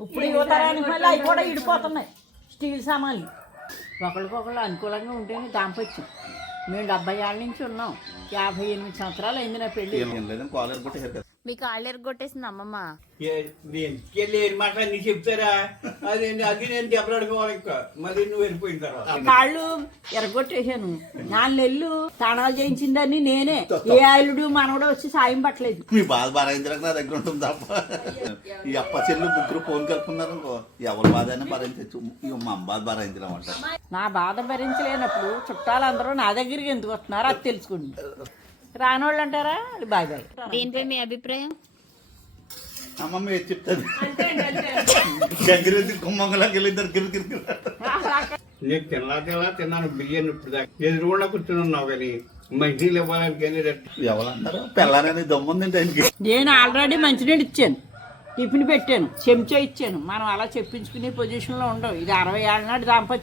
ఇప్పుడు యువతరానికి మళ్ళీ అవి కూడా ఇడిపోతున్నాయి స్టీల్ సామాన్లు. ఒకరికొకళ్ళు అనుకూలంగా ఉంటేనే దాంపత్యం. మేము 70 ఏళ్ళ నుంచి ఉన్నాం. 58 సంవత్సరాలు అయింది నా పెళ్లి. మీ కాళ్ళు ఎరగొట్టేసింది అమ్మమ్మ. మాట నీ చెప్తారా? అది నేను దెబ్బలాడుకోవాలి ఇంకా మళ్ళీ నువ్వు వెళ్ళిపోయిన తర్వాత. కాళ్ళు ఎరగొట్టేసాను. 4 నెలలు తాణాలు చేయించిందని నేనే. ఏ ఆయుడు మనవడ వచ్చి సాయం పట్టలేదు. మీ బాధ భరించడానికి నా దగ్గర ఉంటుంది తప్ప ఈ అప్ప చెల్లు ముగ్గురు ఫోన్ కలుపుకున్నారు అనుకో, ఎవరి బాధ అయినా భరించచ్చు. మా అమ్మ బాధ భరించడం అంట. నా బాధ భరించలేనప్పుడు చుట్టాలందరూ నా దగ్గరికి ఎందుకు వస్తున్నారు అది తెలుసుకోండి. రానోళ్ళు అంటారా బాయ్ బాయ్. దీనిపై మీ అభిప్రాయం? అమ్మమ్మ ఏది చెప్తుంది, గంగిరెద్ది కుమ్మంగళకి వెళ్ళిద్దరు గిరిగిరి. నీకు తిన్నాను బియ్యం ఇప్పుడు దాకా ఎదురుకుండా కూర్చుని ఉన్నావు కానీ మంచినీళ్ళు ఇవ్వడానికి ఎవరన్నారు పెళ్ళానని దమ్ముందండి ఆయనకి. నేను ఆల్రెడీ మంచినీళ్ళు ఇచ్చాను, టిఫిన్ పెట్టాను, చెంచా ఇచ్చాను. మనం అలా చెప్పించుకునే పొజిషన్లో ఉండవు. ఇది 60 ఏళ్ళ నాటి దాంపత్యం.